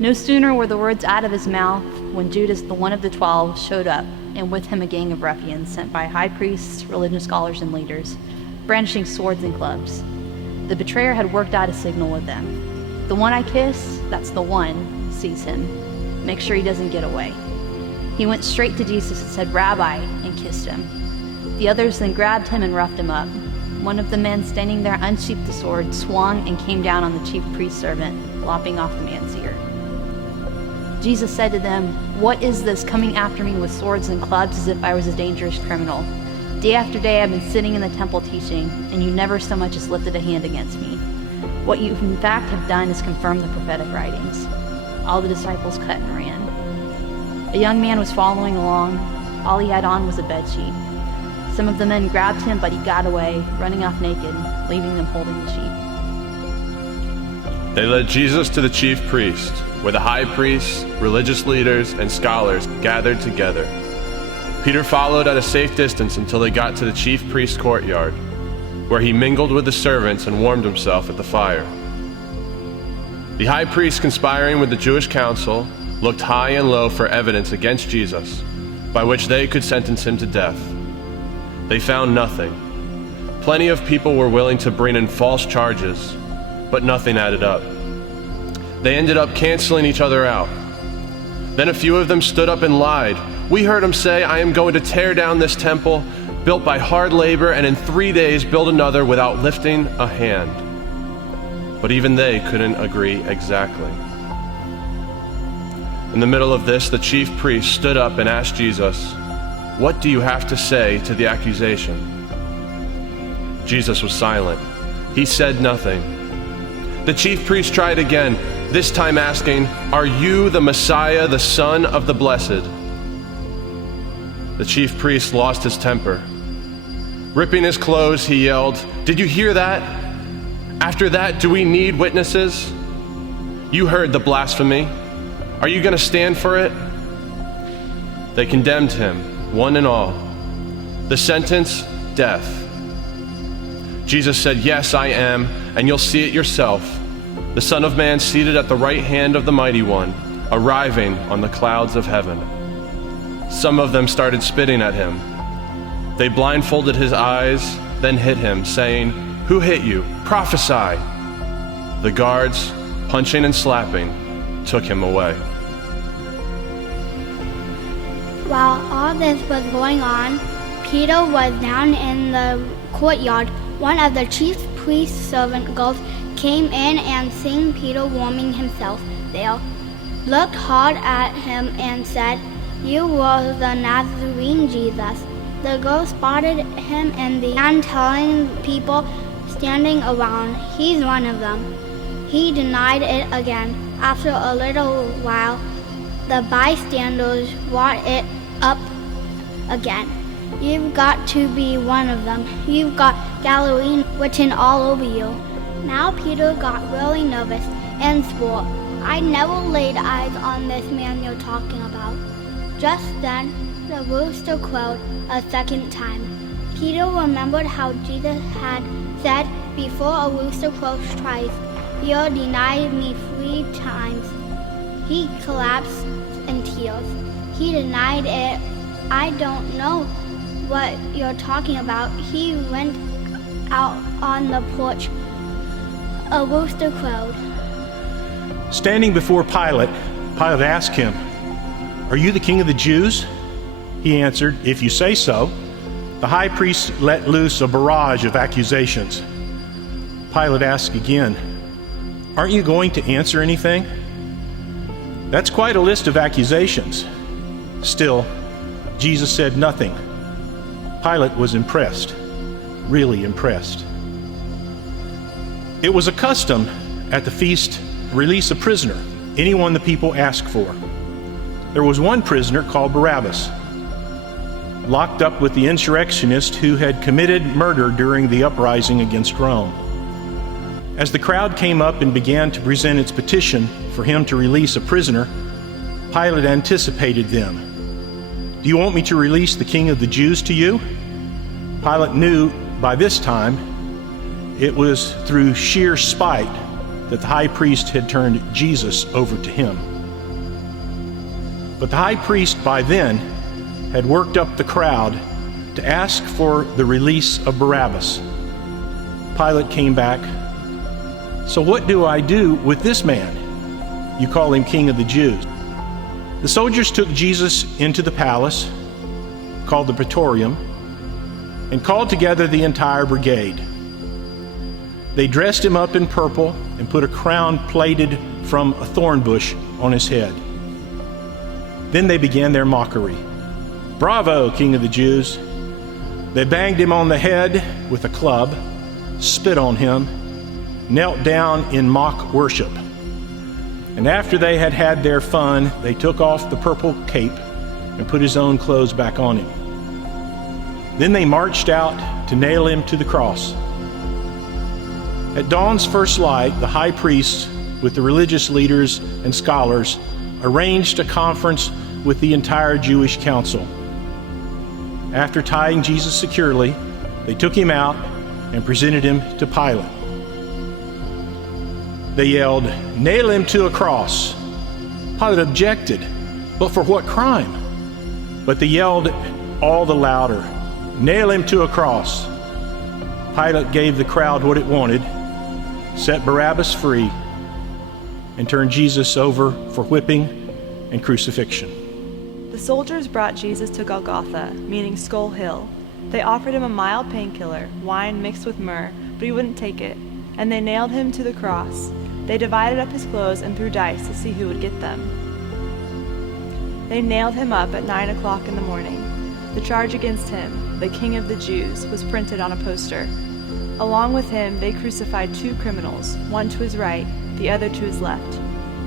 No sooner were the words out of his mouth when Judas, the one of the 12, showed up, and with him a gang of ruffians sent by high priests, religious scholars, and leaders, brandishing swords and clubs. The betrayer had worked out a signal with them. "The one I kiss, that's the one," sees him. "Make sure he doesn't get away." He went straight to Jesus and said, "Rabbi," and kissed him. The others then grabbed him and roughed him up. One of the men standing there unsheathed the sword, swung, and came down on the chief priest's servant, lopping off the man's ear. Jesus said to them, "What is this coming after me with swords and clubs as if I was a dangerous criminal? Day after day I've been sitting in the temple teaching, and you never so much as lifted a hand against me. What you in fact have done is confirm the prophetic writings." All the disciples cut and ran. A young man was following along. All he had on was a bedsheet. Some of the men grabbed him, but he got away, running off naked, leaving them holding the sheet. They led Jesus to the chief priest, where the high priests, religious leaders, and scholars gathered together. Peter followed at a safe distance until they got to the chief priest's courtyard, where he mingled with the servants and warmed himself at the fire. The high priest, conspiring with the Jewish council, looked high and low for evidence against Jesus, by which they could sentence him to death. They found nothing. Plenty of people were willing to bring in false charges, but nothing added up. They ended up canceling each other out. Then a few of them stood up and lied. "We heard him say, 'I am going to tear down this temple, built by hard labor, and in 3 days build another without lifting a hand.'" But even they couldn't agree exactly. In the middle of this, the chief priest stood up and asked Jesus, "What do you have to say to the accusation?" Jesus was silent. He said nothing. The chief priest tried again, this time asking, "Are you the Messiah, the Son of the Blessed?" The chief priest lost his temper. Ripping his clothes, he yelled, "Did you hear that? After that, do we need witnesses? You heard the blasphemy. Are you going to stand for it?" They condemned him, one and all. The sentence, death. Jesus said, "Yes, I am, and you'll see it yourself. The Son of Man seated at the right hand of the Mighty One, arriving on the clouds of heaven." Some of them started spitting at him. They blindfolded his eyes, then hit him, saying, "Who hit you? Prophesy!" The guards, punching and slapping, took him away. While all this was going on, Peter was down in the courtyard. One of the chief priest's servant girls came in and seeing Peter warming himself there, looked hard at him and said, "You were the Nazarene Jesus." The girl spotted him and began telling people standing around, "He's one of them." He denied it again. After a little while, the bystanders brought it up again. "You've got to be one of them. You've got Galilee written all over you." Now Peter got really nervous and swore, "I never laid eyes on this man you're talking about." Just then, the rooster crowed a second time. Peter remembered how Jesus had said, "Before a rooster crows twice, you'll deny me 3 times." He collapsed in tears. He denied it. "I don't know what you're talking about." He went out on the porch. A rooster crowed. Standing before Pilate, Pilate asked him, "Are you the king of the Jews?" He answered, "If you say so." The high priest let loose a barrage of accusations. Pilate asked again, "Aren't you going to answer anything?" That's quite a list of accusations. Still, Jesus said nothing. Pilate was impressed, really impressed. It was a custom at the feast to release a prisoner, anyone the people asked for. There was one prisoner called Barabbas, locked up with the insurrectionist who had committed murder during the uprising against Rome. As the crowd came up and began to present its petition for him to release a prisoner, Pilate anticipated them. "Do you want me to release the King of the Jews to you?" Pilate knew by this time it was through sheer spite that the high priest had turned Jesus over to him. But the high priest by then had worked up the crowd to ask for the release of Barabbas. Pilate came back. "So what do I do with this man? You call him King of the Jews." The soldiers took Jesus into the palace, called the Praetorium, and called together the entire brigade. They dressed him up in purple and put a crown plaited from a thorn bush on his head. Then they began their mockery. "Bravo, King of the Jews!" They banged him on the head with a club, spit on him, knelt down in mock worship. And after they had had their fun, they took off the purple cape and put his own clothes back on him. Then they marched out to nail him to the cross. At dawn's first light, the high priests, with the religious leaders and scholars, arranged a conference with the entire Jewish council. After tying Jesus securely, they took him out and presented him to Pilate. They yelled, "Nail him to a cross." Pilate objected, "But for what crime?" But they yelled all the louder, "Nail him to a cross." Pilate gave the crowd what it wanted, set Barabbas free, and turned Jesus over for whipping and crucifixion. The soldiers brought Jesus to Golgotha, meaning Skull Hill. They offered him a mild painkiller, wine mixed with myrrh, but he wouldn't take it, and they nailed him to the cross. They divided up his clothes and threw dice to see who would get them. They nailed him up at 9 o'clock in the morning. The charge against him, the King of the Jews, was printed on a poster. Along with him, they crucified 2 criminals, one to his right, the other to his left.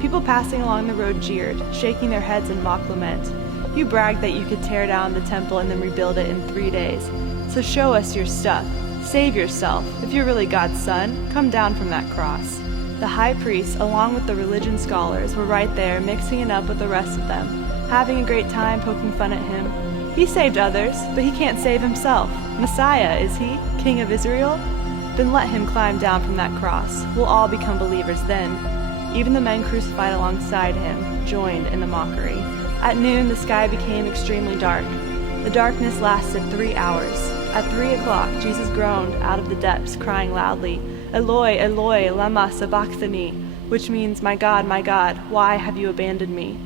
People passing along the road jeered, shaking their heads in mock lament. "You bragged that you could tear down the temple and then rebuild it in 3 days. So show us your stuff. Save yourself. If you're really God's son, come down from that cross." The high priest, along with the religion scholars, were right there, mixing it up with the rest of them, having a great time poking fun at him. He saved others, but he can't save himself. Messiah, is he? King of Israel? Then let him climb down from that cross. We'll all become believers then. Even the men crucified alongside him joined in the mockery. At noon, the sky became extremely dark. The darkness lasted 3 hours. At 3 o'clock, Jesus groaned out of the depths, crying loudly, "Eloi, Eloi, lama sabachthani," which means, my God, why have you abandoned me?"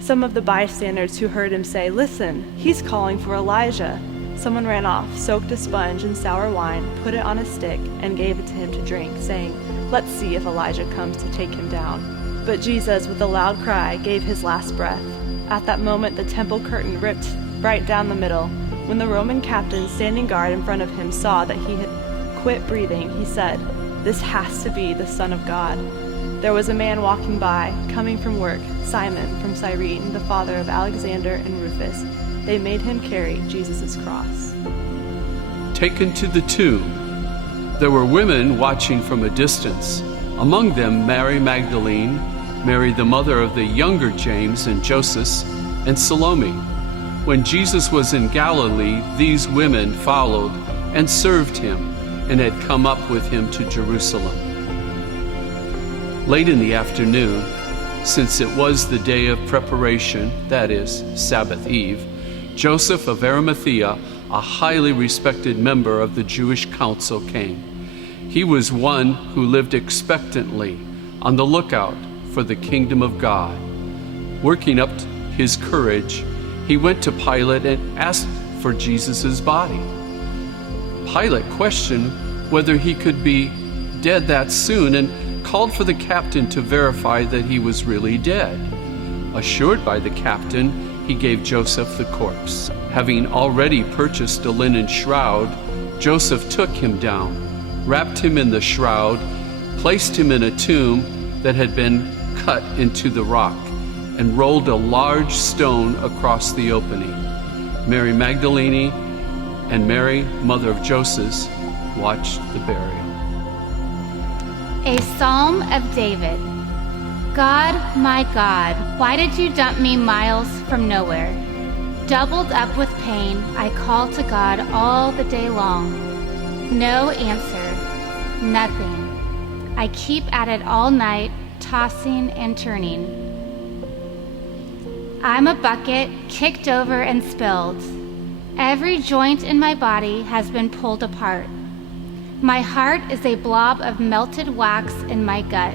Some of the bystanders who heard him say, "Listen, he's calling for Elijah." Someone ran off, soaked a sponge in sour wine, put it on a stick, and gave it to him to drink, saying, "Let's see if Elijah comes to take him down." But Jesus, with a loud cry, gave his last breath. At that moment, the temple curtain ripped right down the middle. When the Roman captain standing guard in front of him saw that he had quit breathing, he said, "This has to be the Son of God." There was a man walking by, coming from work, Simon from Cyrene, the father of Alexander and Rufus. They made him carry Jesus' cross. Taken to the tomb, there were women watching from a distance, among them Mary Magdalene, Mary the mother of the younger James and Joseph, and Salome. When Jesus was in Galilee, these women followed and served him and had come up with him to Jerusalem. Late in the afternoon, since it was the day of preparation, that is, Sabbath Eve, Joseph of Arimathea, a highly respected member of the Jewish council, came. He was one who lived expectantly on the lookout for the kingdom of God. Working up his courage, he went to Pilate and asked for Jesus' body. Pilate questioned whether he could be dead that soon and called for the captain to verify that he was really dead. Assured by the captain, he gave Joseph the corpse. Having already purchased a linen shroud, Joseph took him down, wrapped him in the shroud, placed him in a tomb that had been cut into the rock, and rolled a large stone across the opening. Mary Magdalene and Mary, mother of Joseph, watched the burial. A Psalm of David. God, my God, why did you dump me miles from nowhere? Doubled up with pain, I call to God all the day long. No answer, nothing. I keep at it all night, tossing and turning. I'm a bucket kicked over and spilled. Every joint in my body has been pulled apart. My heart is a blob of melted wax in my gut.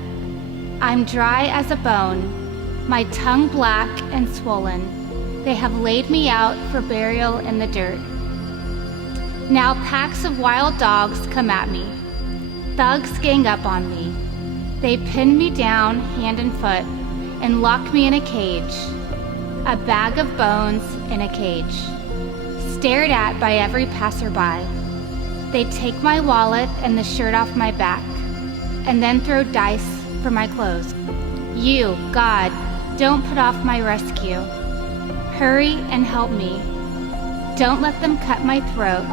I'm dry as a bone, my tongue black and swollen. They have laid me out for burial in the dirt. Now packs of wild dogs come at me. Thugs gang up on me. They pin me down hand and foot and lock me in a cage. A bag of bones in a cage. Stared at by every passerby. They take my wallet and the shirt off my back, and then throw dice for my clothes. You, God, don't put off my rescue. Hurry and help me. Don't let them cut my throat.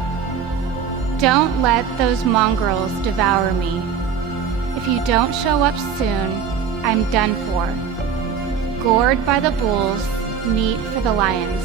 Don't let those mongrels devour me. If you don't show up soon, I'm done for. Gored by the bulls, meat for the lions.